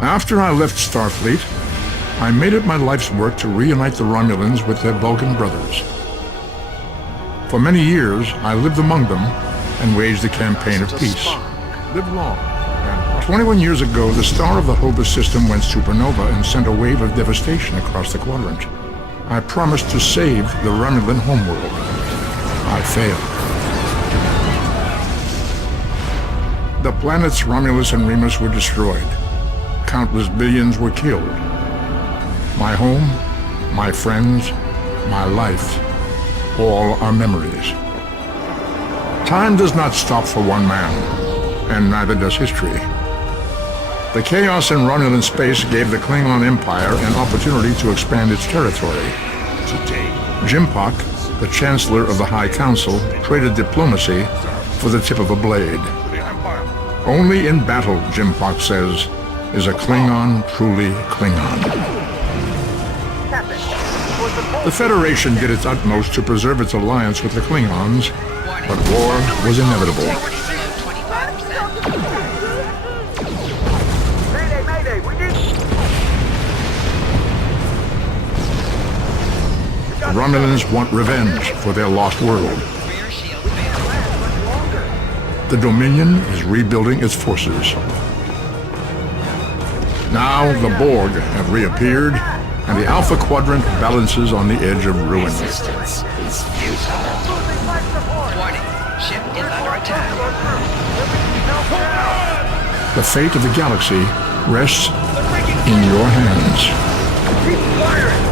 After I left Starfleet, I made it my life's work to reunite the Romulans with their Vulcan brothers. For many years, I lived among them and waged a campaign of peace. Live long. 21 years ago, the star of the Hobus system went supernova and sent a wave of devastation across the quadrant. I promised to save the Romulan homeworld. I failed. The planets Romulus and Remus were destroyed. Countless billions were killed. My home, my friends, my life, all are memories. Time does not stop for one man, and neither does history. The chaos in Romulan space gave the Klingon Empire an opportunity to expand its territory. Today, Jimpak, the Chancellor of the High Council, traded diplomacy for the tip of a blade. Only in battle, Jimpak says, is a Klingon truly Klingon. The Federation did its utmost to preserve its alliance with the Klingons, but war was inevitable. The Romulans want revenge for their lost world. The Dominion is rebuilding its forces. Now the Borg have reappeared, and the Alpha Quadrant balances on the edge of ruin. Resistance is futile. Warning, ship is under attack. The fate of the galaxy rests in your hands. keep firing!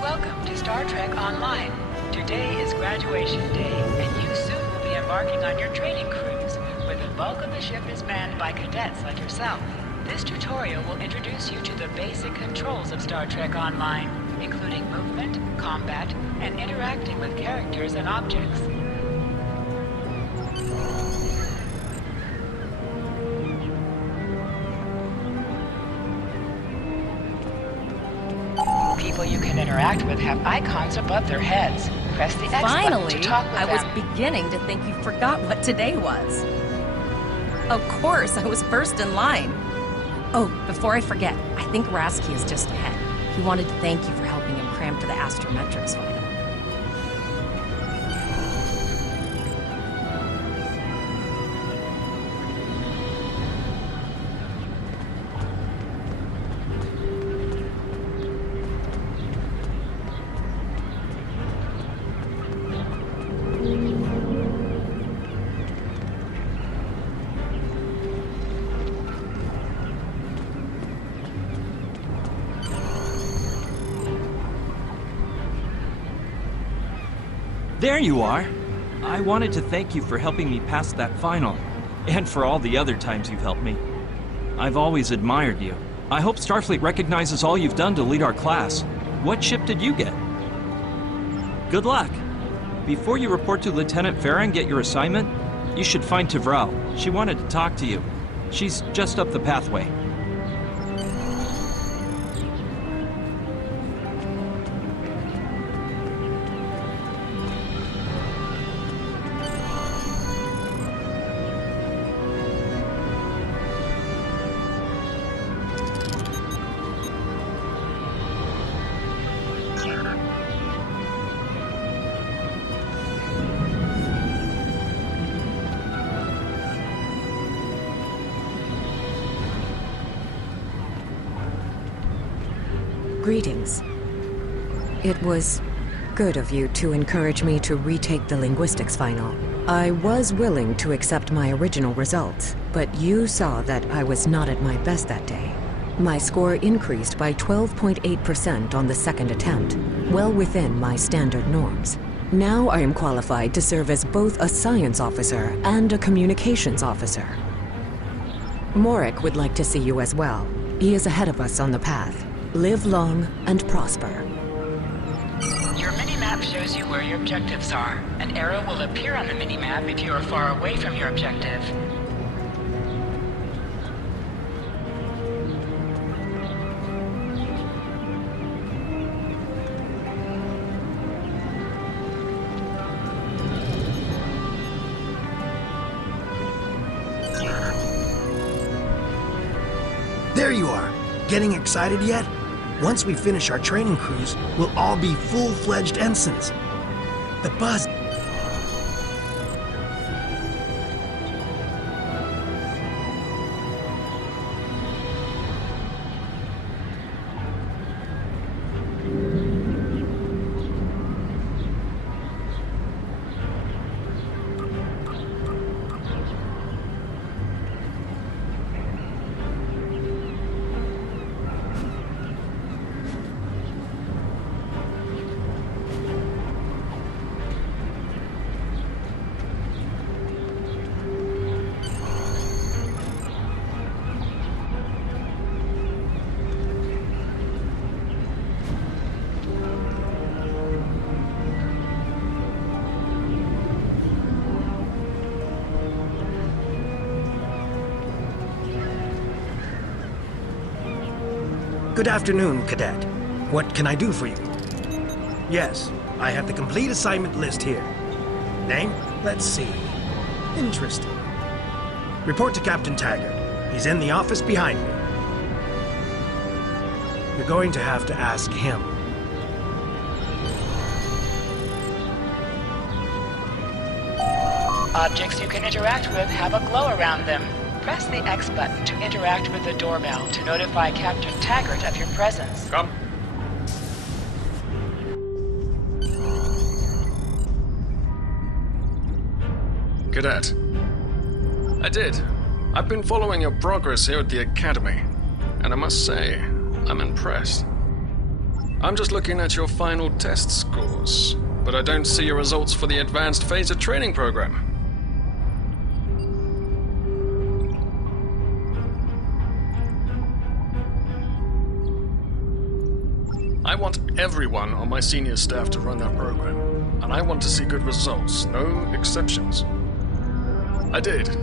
Welcome to Star Trek Online. Today is graduation day, and you soon will be embarking on your training cruise, where the bulk of the ship is manned by cadets like yourself. This tutorial will introduce you to the basic controls of Star Trek Online, including movement, combat, and interacting with characters and objects. People you can interact with have icons above their heads. Press the X button Finally, to talk with I was them. beginning to think you forgot what today was. Of course, I was first in line. Oh, before I forget, I think Rasky is just ahead. He wanted to thank you for helping him cram for the astrometrics final. There you are! I wanted to thank you for helping me pass that final, and for all the other times you've helped me. I've always admired you. I hope Starfleet recognizes all you've done to lead our class. What ship did you get? Good luck! Before you report to Lieutenant Farah and get your assignment, you should find Tavral. She wanted to talk to you. She's just up the pathway. Greetings. It was good of you to encourage me to retake the linguistics final. I was willing to accept my original results, but you saw that I was not at my best that day. My score increased by 12.8% on the second attempt, well within my standard norms. Now I am qualified to serve as both a science officer and a communications officer. Morik would like to see you as well. He is ahead of us on the path. Live long and prosper. Your mini-map shows you where your objectives are. An arrow will appear on the mini-map if you are far away from your objective. Getting excited yet? Once we finish our training cruise, we'll all be full-fledged ensigns. The buzz... Good afternoon, Cadet. What can I do for you? Yes, I have the complete assignment list here. Name? Let's see. Interesting. Report to Captain Taggart. He's in the office behind me. You're going to have to ask him. Objects you can interact with have a glow around them. Press the X button to interact with the doorbell to notify Captain Taggart of your presence. Come. Cadet. I did. I've been following your progress here at the Academy, and I must say, I'm impressed. I'm just looking at your final test scores, but I don't see your results for the Advanced Phaser Training Program. I want everyone on my senior staff to run that program, and I want to see good results, no exceptions. I did.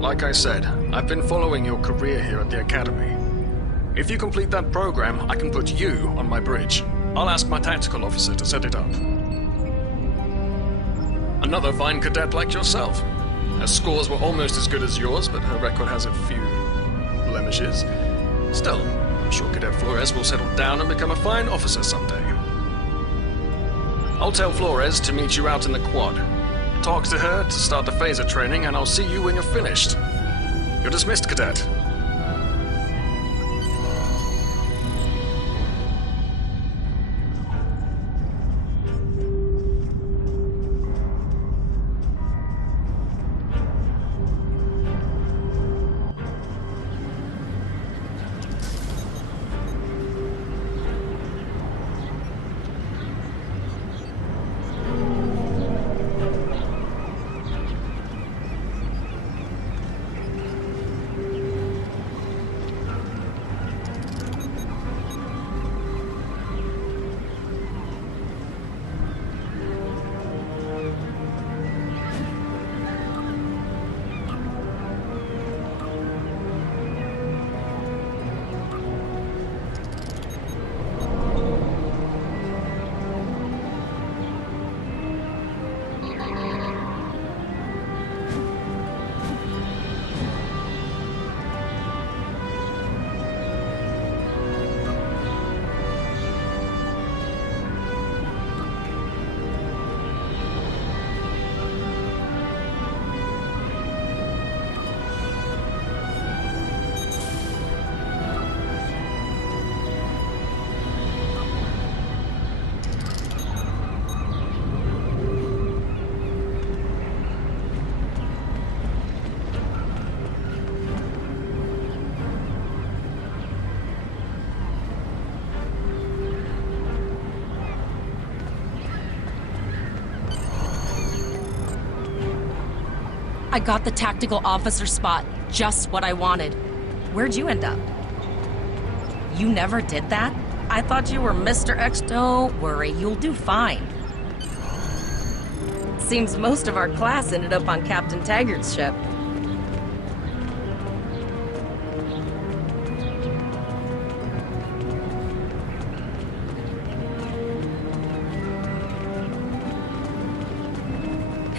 Like I said, I've been following your career here at the Academy. If you complete that program, I can put you on my bridge. I'll ask my tactical officer to set it up. Another fine cadet like yourself. Her scores were almost as good as yours, but her record has a few blemishes. Still, I'm sure Cadet Flores will settle down and become a fine officer someday. I'll tell Flores to meet you out in the quad. Talk to her to start the phaser training, and I'll see you when you're finished. You're dismissed, Cadet. I got the tactical officer spot. Just what I wanted. Where'd you end up? You never did that? I thought you were Mr. X. Don't worry, you'll do fine. Seems most of our class ended up on Captain Taggart's ship.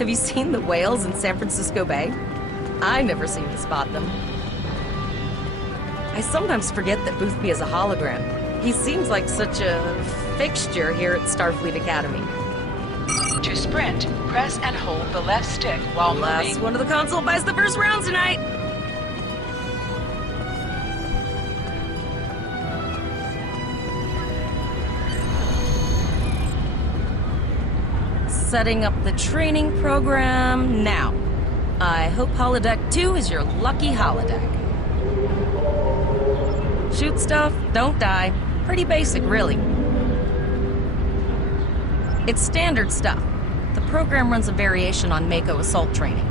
Have you seen the whales in San Francisco Bay? I never seem to spot them. I I sometimes forget that Boothby is a hologram. He seems like such a fixture here at Starfleet Academy. To sprint, press and hold the left stick while Last moving. one of the console buys the first round tonight! Setting up the training program now. I hope Holodeck 2 is your lucky holodeck. Shoot stuff, don't die. Pretty basic, really. It's standard stuff. The program runs a variation on Mako assault training.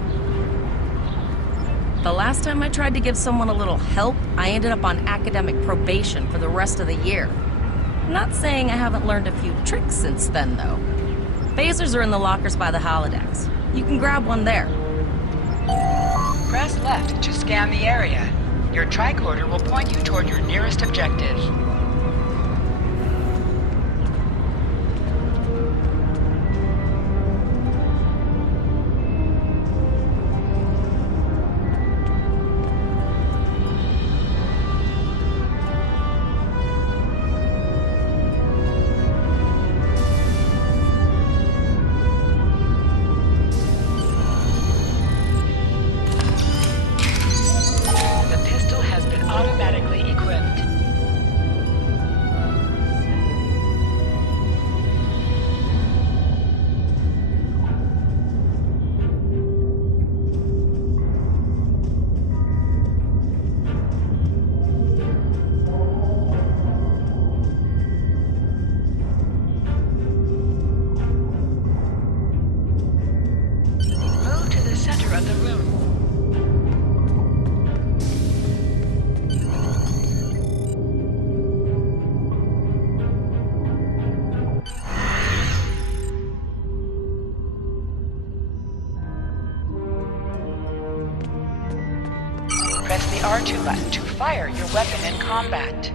The last time I tried to give someone a little help, I ended up on academic probation for the rest of the year. Not saying I haven't learned a few tricks since then, though. Phasers are in the lockers by the holodecks. You can grab one there. Press left to scan the area. Your tricorder will point you toward your nearest objective. The pistol has been automatically equipped. Move to the center of the room. Press the R2 button to fire your weapon in combat.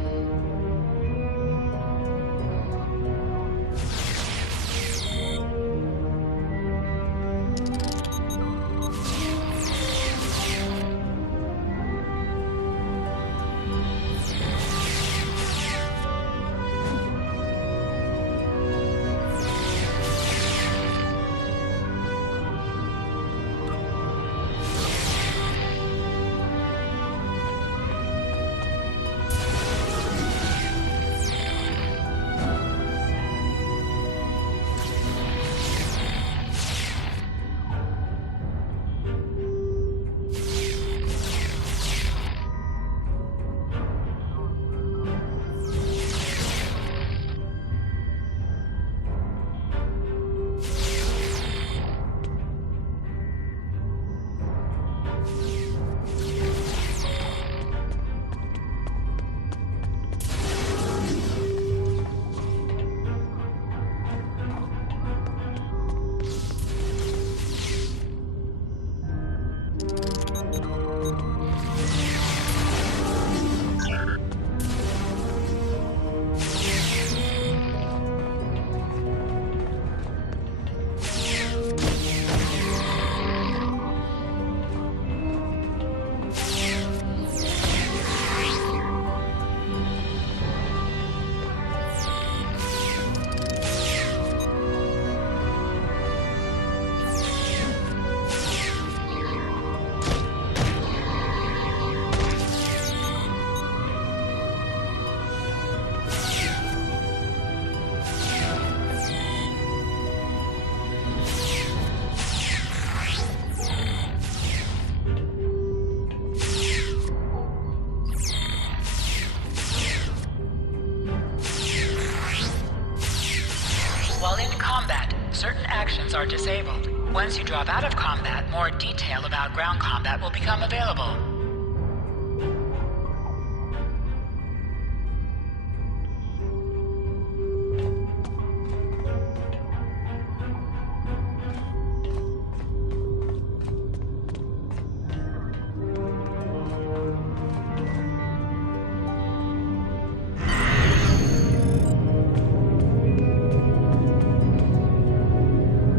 While in combat, certain actions are disabled. Once you drop out of combat, more detail about ground combat will become available.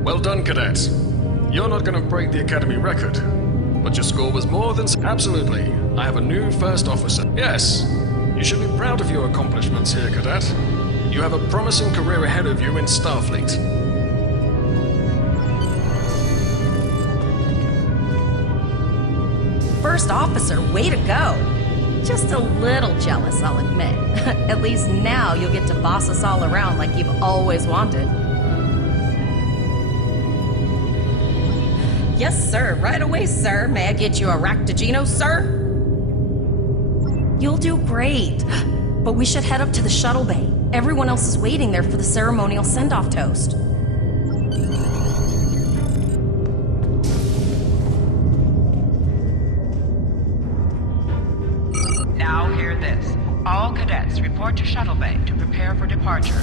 Well done, cadets. You're not going to break the Academy record, but your score was more than... Absolutely. I have a new first officer. Yes, you should be proud of your accomplishments here, Cadet. You have a promising career ahead of you in Starfleet. First officer, way to go! Just a little jealous, I'll admit. At least now you'll get to boss us all around like you've always wanted. Yes, sir. Right away, sir. May I get you a Raktajino, sir? You'll do great. But we should head up to the shuttle bay. Everyone else is waiting there for the ceremonial send-off toast. Now hear this. All cadets report to shuttle bay to prepare for departure.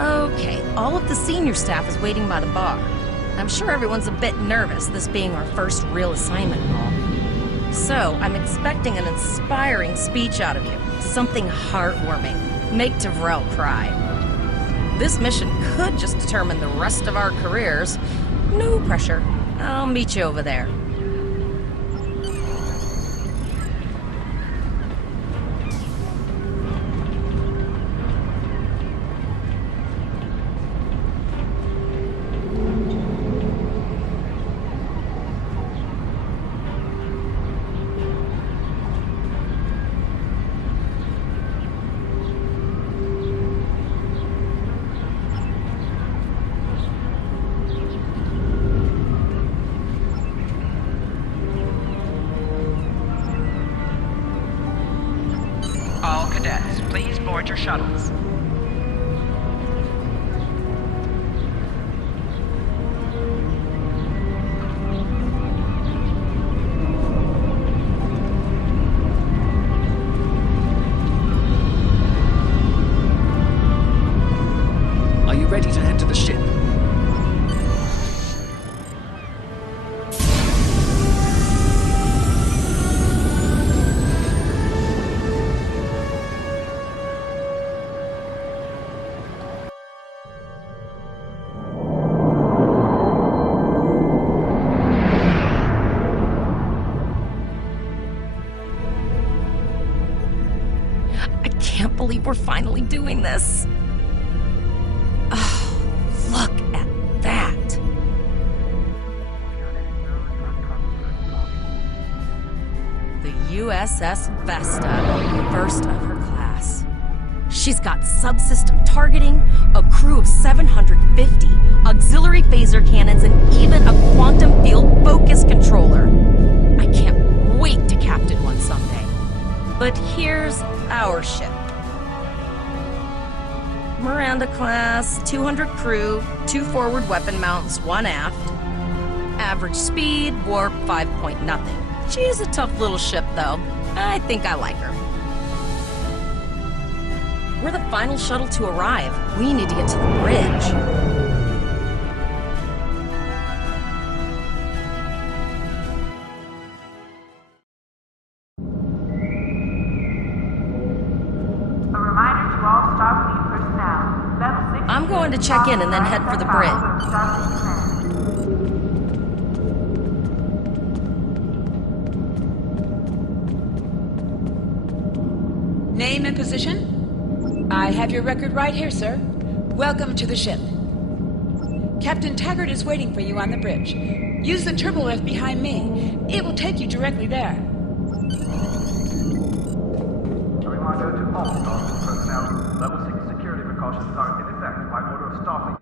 Okay, all of the senior staff is waiting by the bar. I'm sure everyone's a bit nervous, this being our first real assignment and all. So, I'm expecting an inspiring speech out of you. Something heartwarming. Make Tavrel cry. This mission could just determine the rest of our careers. No pressure. I'll meet you over there. All cadets, please board your shuttles. Are you ready to head to the ship? I can't believe we're finally doing this. Oh, look at that. The USS Vesta, first of her class. She's got subsystem targeting, a crew of 750, auxiliary phaser cannons, and even a quantum field focus controller. I can't wait to captain one someday. But here's our ship. Miranda class, 200 crew, 2 forward weapon mounts, 1 aft. Average speed, warp 5 point nothing. She's a tough little ship, though. I think I like her. We're the final shuttle to arrive. We need to get to the bridge. I'm going to check in and then head for the bridge. Name and position? I have your record right here, sir. Welcome to the ship. Captain Taggart is waiting for you on the bridge. Use the turbo lift behind me. It will take you directly there. A reminder to all Starfleet personnel, level 6 security precautions are in effect by order of Starfleet.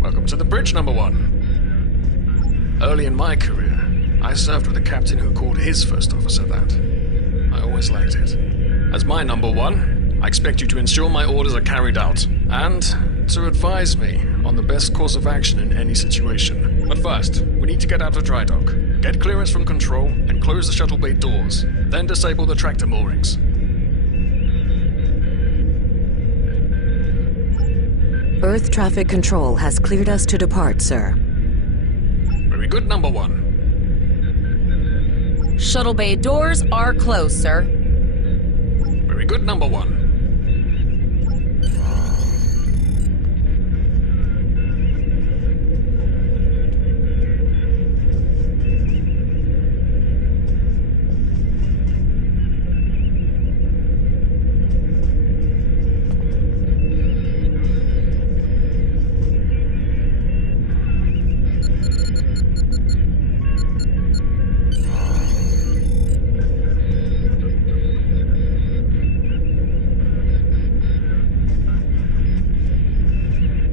Welcome to the bridge, number one. Early in my career, I served with a captain who called his first officer that. I always liked it. As my number one, I expect you to ensure my orders are carried out, and to advise me on the best course of action in any situation. But first, we need to get out of dry dock, get clearance from control, and close the shuttle bay doors, then disable the tractor moorings. Earth traffic control has cleared us to depart, sir. Very good, number one. Shuttle bay doors are closed, sir. Very good, number one.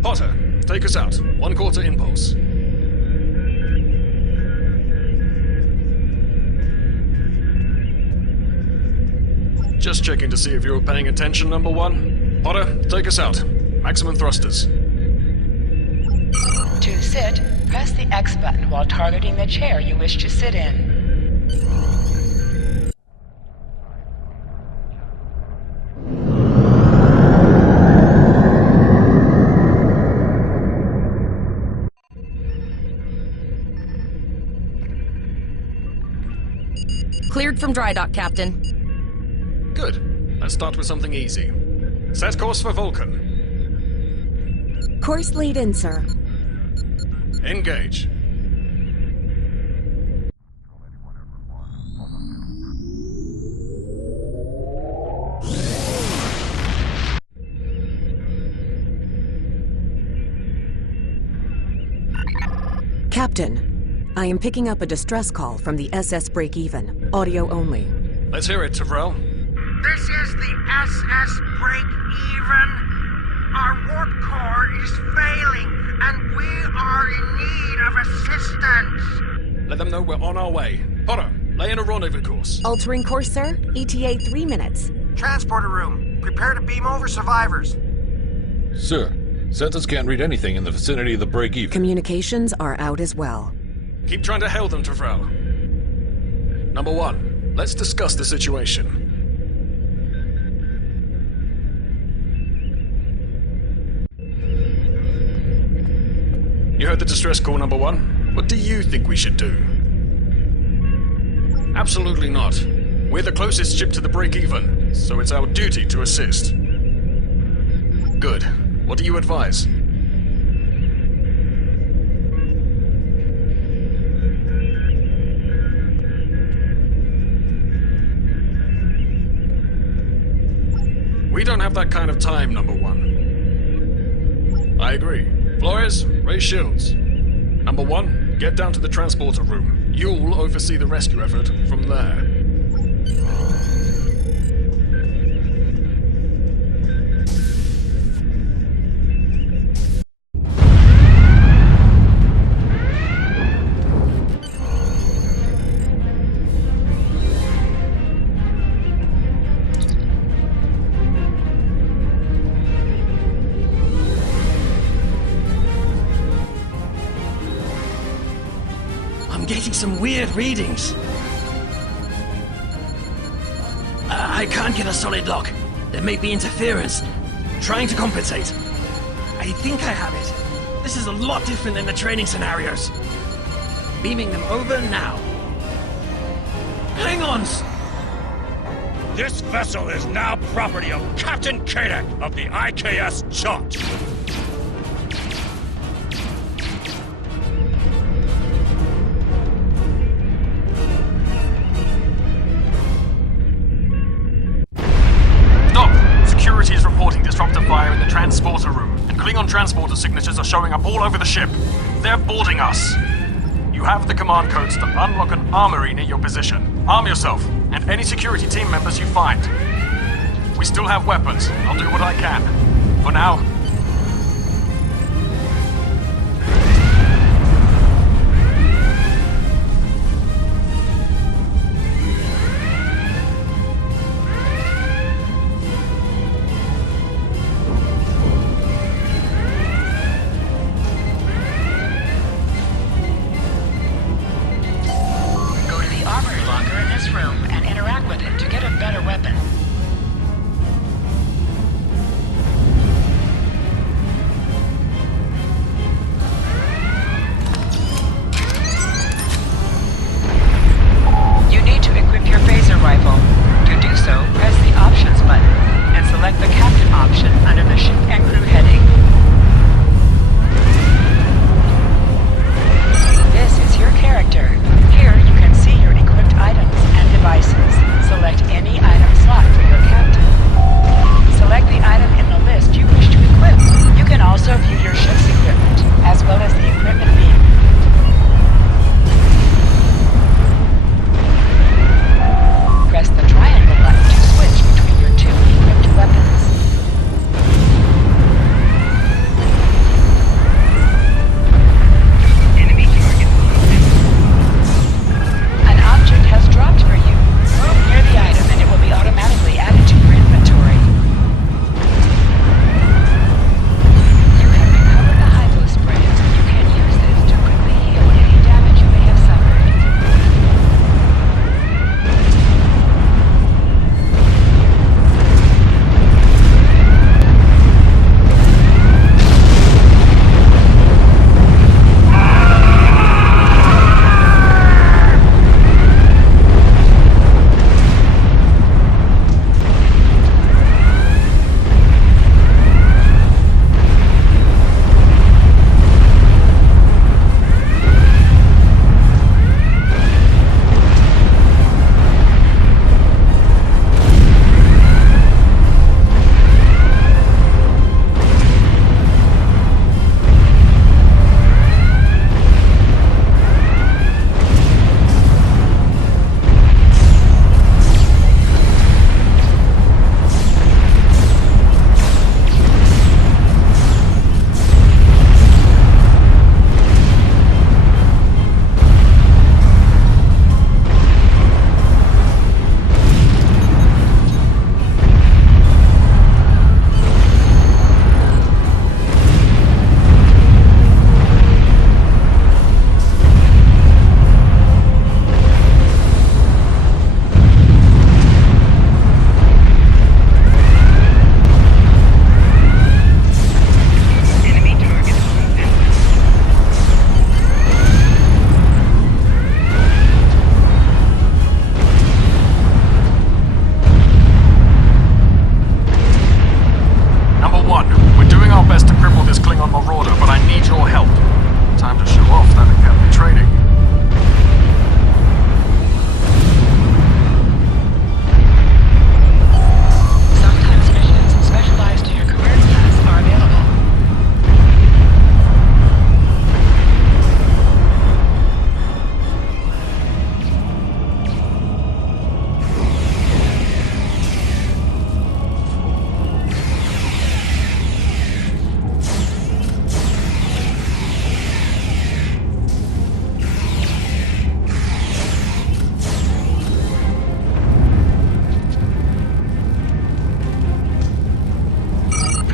Potter, take us out. 1/4 impulse. Just checking to see if you were paying attention, number one. Potter, take us out. Maximum thrusters. To sit, press the X button while targeting the chair you wish to sit in. Cleared from dry dock, Captain. Good. Let's start with something easy. Set course for Vulcan. Course lead in, sir. Engage. Captain, I am picking up a distress call from the SS Break-Even. Audio only. Let's hear it, Tyrell. This is the SS Break-Even. Our warp core is failing, and we are in need of assistance. Let them know we're on our way. Potter, lay in a rendezvous course. Altering course, sir. ETA 3 minutes. Transporter room. Prepare to beam over survivors. Sir, Census can't read anything in the vicinity of the break-even. Communications are out as well. Keep trying to hail them, Tyrell. Number one, let's discuss the situation. You heard the distress call, number one. What do you think we should do? Absolutely not. We're the closest ship to the break-even, so it's our duty to assist. Good. What do you advise? We don't have that kind of time, number one. I agree. Flores, raise shields. Number one, get down to the transporter room. You'll oversee the rescue effort from there. some weird readings. I can't get a solid lock. There may be interference. Trying to compensate. I think I have it. This is a lot different than the training scenarios. Beaming them over now. Hang on! This vessel is now property of Captain Kadek of the IKS Jaunt. Stop! Security is reporting disruptor fire in the transporter room, and Klingon transporter signatures are showing up all over the ship. They're boarding us. You have the command codes to unlock an armory near your position. Arm yourself, and any security team members you find. We still have weapons. I'll do what I can. For now, Go to the armory locker in this room and interact with it to get a better weapon.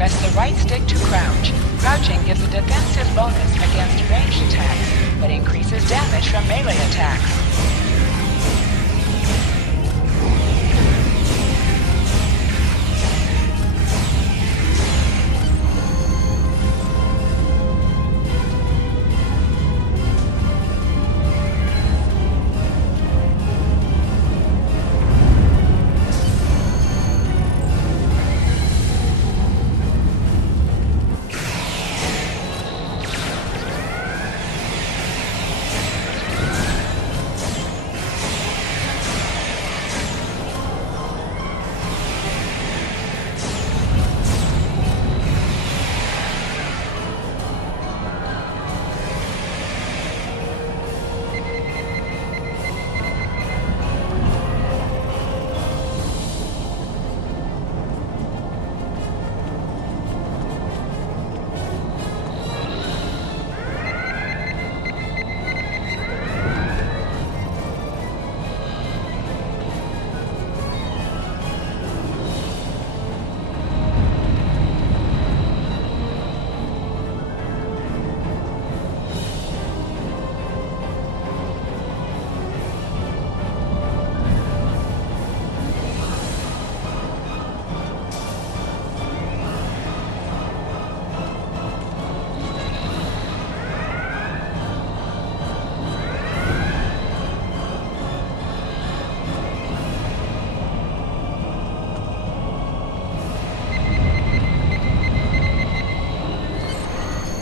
Press the right stick to crouch. Crouching gives a defensive bonus against ranged attacks, but increases damage from melee attacks.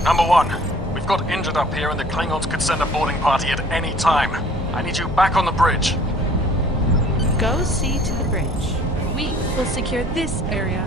Number 1, we've got injured up here and the Klingons could send a boarding party at any time. I need you back on the bridge. Go see to the bridge. We will secure this area.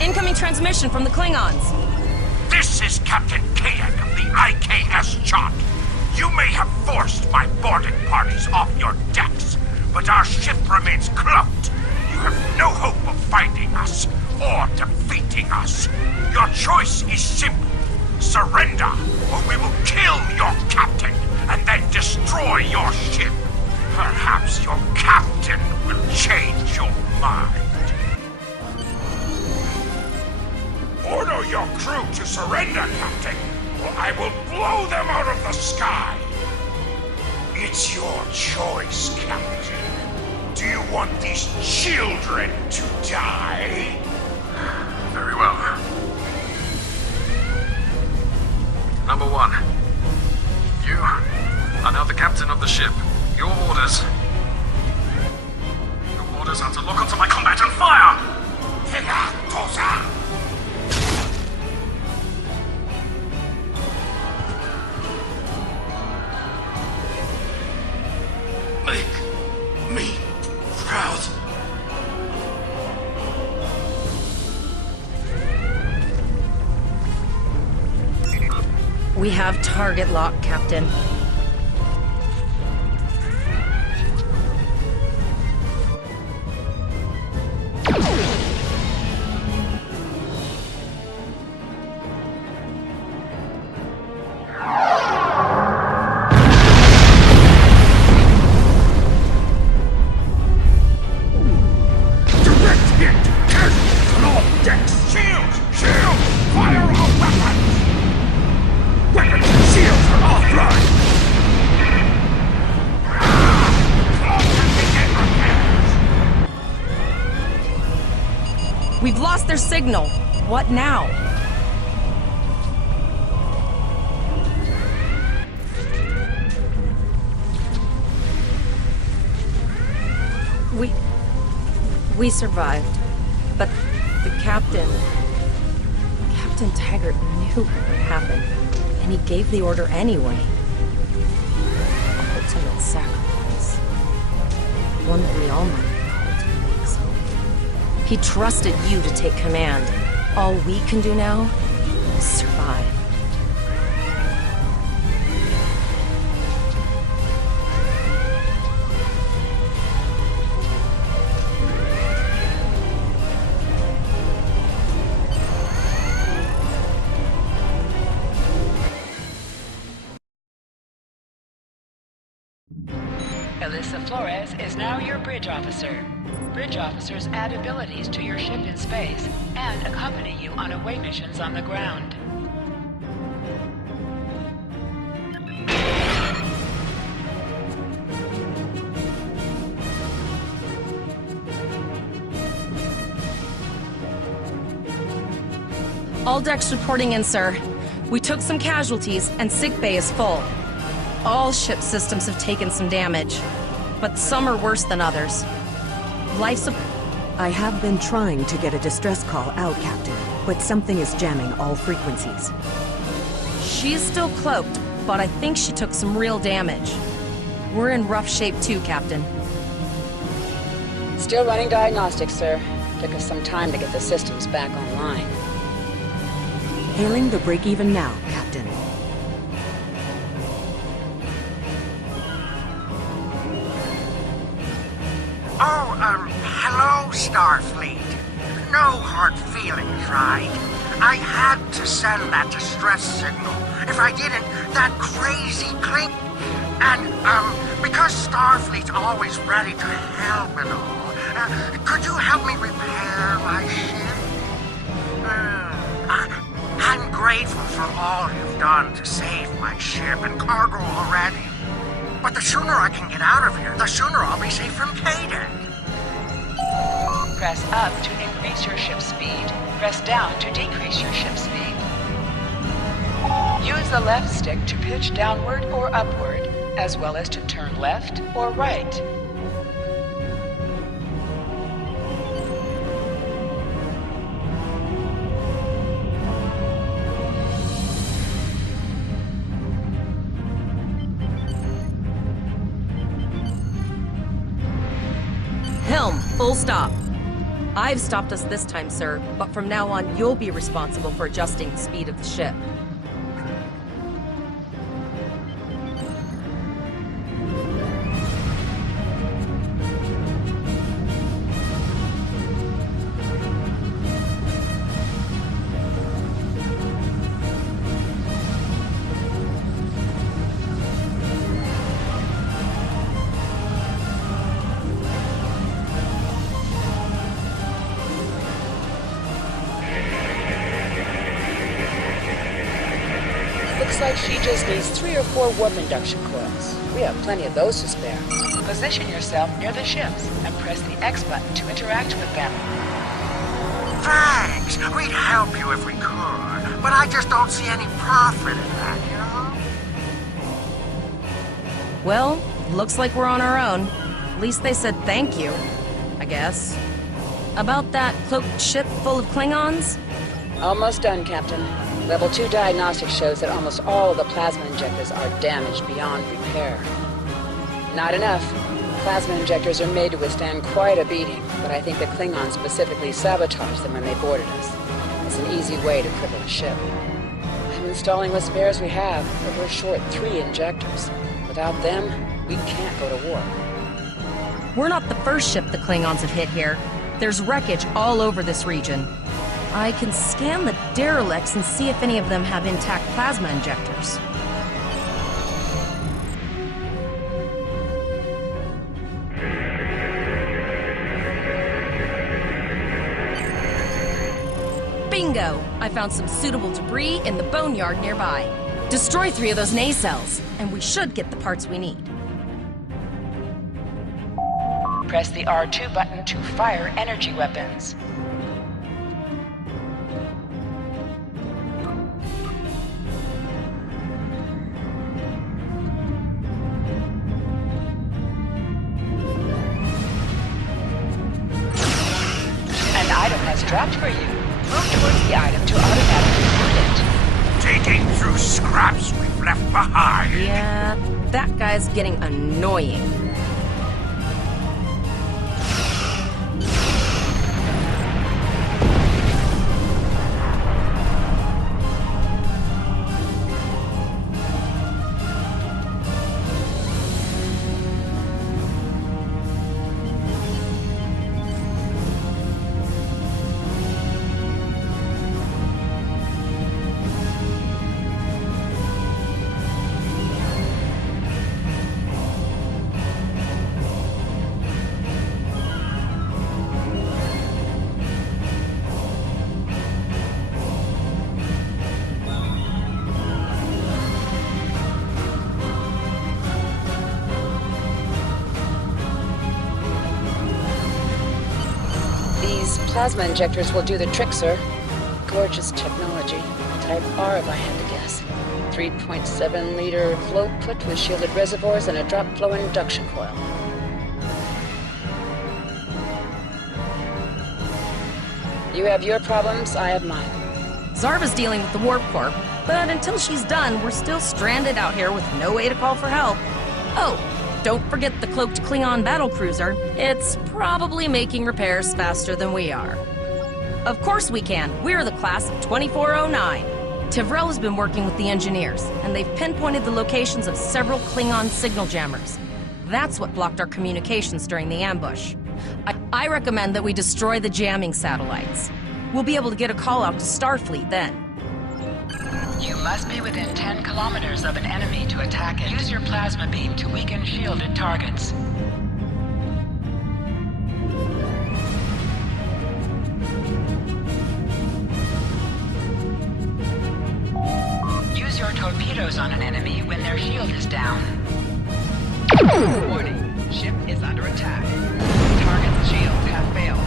Incoming transmission from the Klingons. This is Captain Kadek of the IKS Chant. You may have forced my boarding parties off your decks, but our ship remains cloaked. You have no hope of finding us or defeating us. Your choice is simple. Surrender, or we will kill your captain and then destroy your ship. Perhaps your captain will change your mind. Order your crew to surrender, Captain, or I will blow them out of the sky. It's your choice, Captain. Do you want these children to die? Very well. Number 1. You are now the captain of the ship. Your orders are to lock onto my combat and fire! Make me proud. We have target lock, Captain. We've lost their signal. What now? We survived. But the Captain Taggart knew what would happen. And he gave the order anyway. Ultimate sacrifice. One we all might have called so. He trusted you to take command. All we can do now is survive. Alyssa Flores is now your bridge officer. Bridge officers add abilities to your ship in space and accompany you on away missions on the ground. All decks reporting in, sir. We took some casualties and sickbay is full. All ship systems have taken some damage, but some are worse than others. Life support... I have been trying to get a distress call out, Captain, but something is jamming all frequencies. She is still cloaked, but I think she took some real damage. We're in rough shape too, Captain. Still running diagnostics, sir. Took us some time to get the systems back online. Hailing the break-even now, Captain. Hello, Starfleet. No hard feelings, right? I had to send that distress signal. If I didn't, that crazy Kling... And, because Starfleet's always ready to help and all, could you help me repair my ship? I'm grateful for all you've done to save my ship and cargo already. But the sooner I can get out of here, the sooner I'll be safe from K-Deck. Press up to increase your ship speed. Press down to decrease your ship speed. Use the left stick to pitch downward or upward, as well as to turn left or right. Helm, full stop. I've stopped us this time, sir, but from now on, you'll be responsible for adjusting the speed of the ship. Looks like she just needs 3 or 4 warp induction coils. We have plenty of those to spare. Position yourself near the ships and press the X button to interact with them. Thanks. We'd help you if we could, but I just don't see any profit in that, you know? Well, looks like we're on our own. At least they said thank you, I guess. About that cloaked ship full of Klingons? Almost done, Captain. Level 2 diagnostics shows that almost all of the plasma injectors are damaged beyond repair. Not enough. Plasma injectors are made to withstand quite a beating, but I think the Klingons specifically sabotaged them when they boarded us. It's an easy way to cripple a ship. I'm installing what spares we have, but we're short 3 injectors. Without them, we can't go to war. We're not the first ship the Klingons have hit here. There's wreckage all over this region. I can scan the derelicts and see if any of them have intact plasma injectors. Bingo! I found some suitable debris in the boneyard nearby. Destroy 3 of those nacelles, and we should get the parts we need. Press the R2 button to fire energy weapons. An item has dropped for you. Move towards the item to automatically loot it. Digging through scraps we've left behind. Yeah, that guy's getting annoying. Plasma injectors will do the trick, sir. Gorgeous technology. Type R, if I had to guess. 3.7-liter flow put with shielded reservoirs and a drop flow induction coil. You have your problems, I have mine. Zarva's dealing with the Warp Corp, but until she's done, we're still stranded out here with no way to call for help. Oh, don't forget the cloaked Klingon battlecruiser. It's probably making repairs faster than we are. Of course we can. We're the class of 2409. Tivrel has been working with the engineers, and they've pinpointed the locations of several Klingon signal jammers. That's what blocked our communications during the ambush. I recommend that we destroy the jamming satellites. We'll be able to get a call out to Starfleet then. You must be within 10 kilometers of an enemy to attack it. Use your plasma beam to weaken shielded targets. Use your torpedoes on an enemy when their shield is down. Warning, ship is under attack. Target's shields have failed.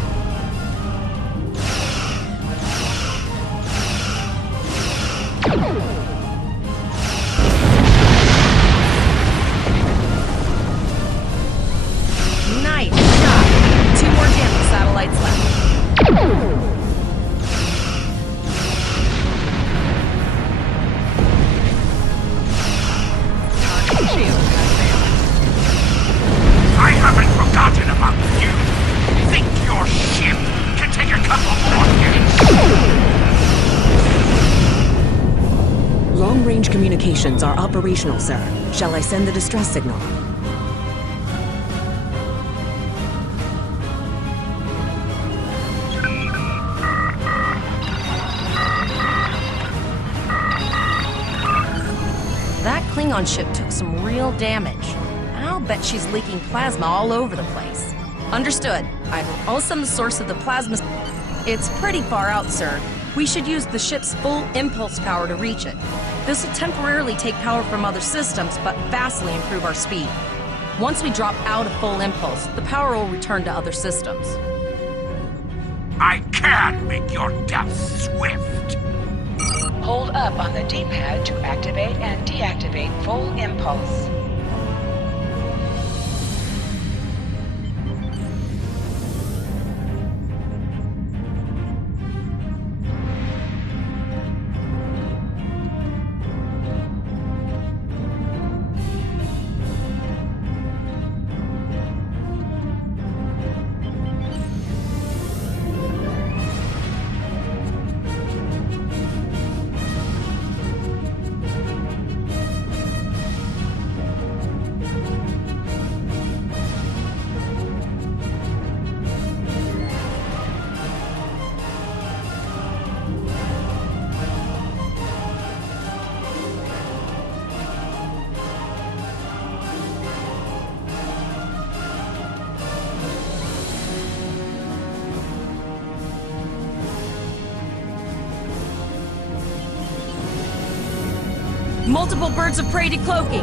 Nice shot. 2 more jamming satellites left. I haven't forgotten about you. Think your ship can take a couple more hits? Long-range communications are operational, sir. Shall I send the distress signal? That Klingon ship took some real damage. I'll bet she's leaking plasma all over the place. Understood. I'll send the source of the plasma. It's pretty far out, sir. We should use the ship's full impulse power to reach it. This will temporarily take power from other systems, but vastly improve our speed. Once we drop out of full impulse, the power will return to other systems. I can make your death swift. Hold up on the D-pad to activate and deactivate full impulse. Multiple birds of prey decloaking.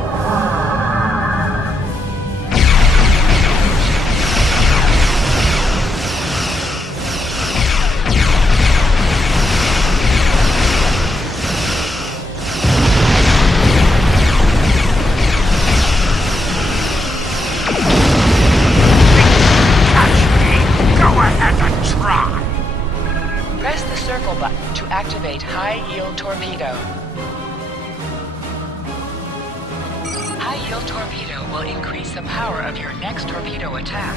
Press the circle button to activate high-yield torpedo. High-yield torpedo will increase the power of your next torpedo attack.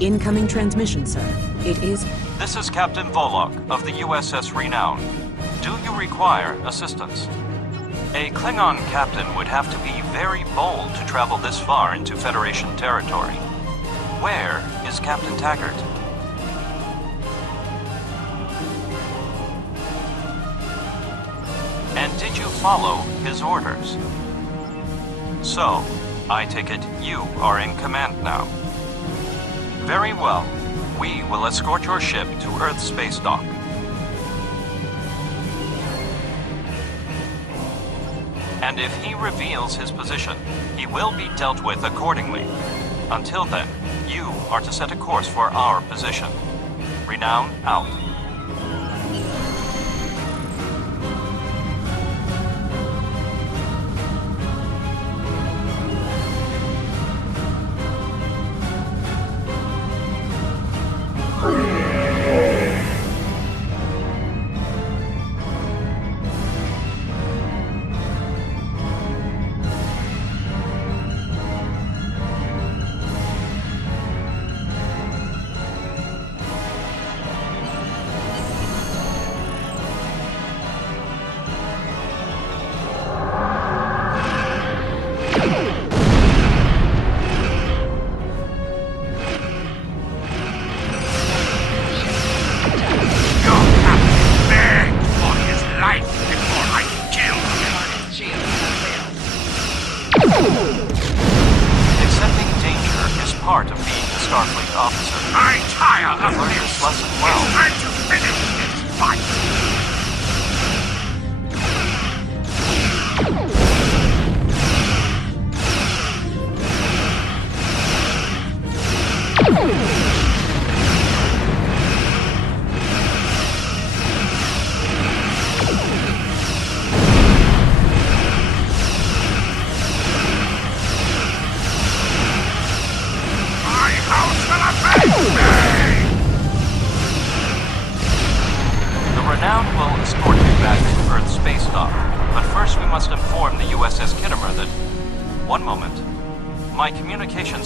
Incoming transmission, sir. It is... This is Captain Volok of the USS Renown. Do you require assistance? A Klingon captain would have to be very bold to travel this far into Federation territory. Where is Captain Taggart? And did you follow his orders? So, I take it you are in command now. Very well. We will escort your ship to Earth Space Dock. And if he reveals his position, he will be dealt with accordingly. Until then, you are to set a course for our position. Renown out.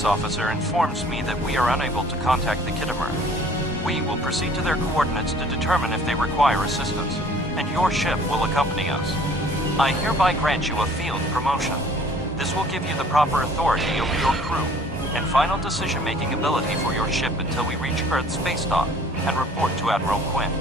Officer informs me that we are unable to contact the Kittimer. We will proceed to their coordinates to determine if they require assistance, and your ship will accompany us. I hereby grant you a field promotion. This will give you the proper authority over your crew, and final decision-making ability for your ship until we reach Earth Space Dock and report to Admiral Quinn.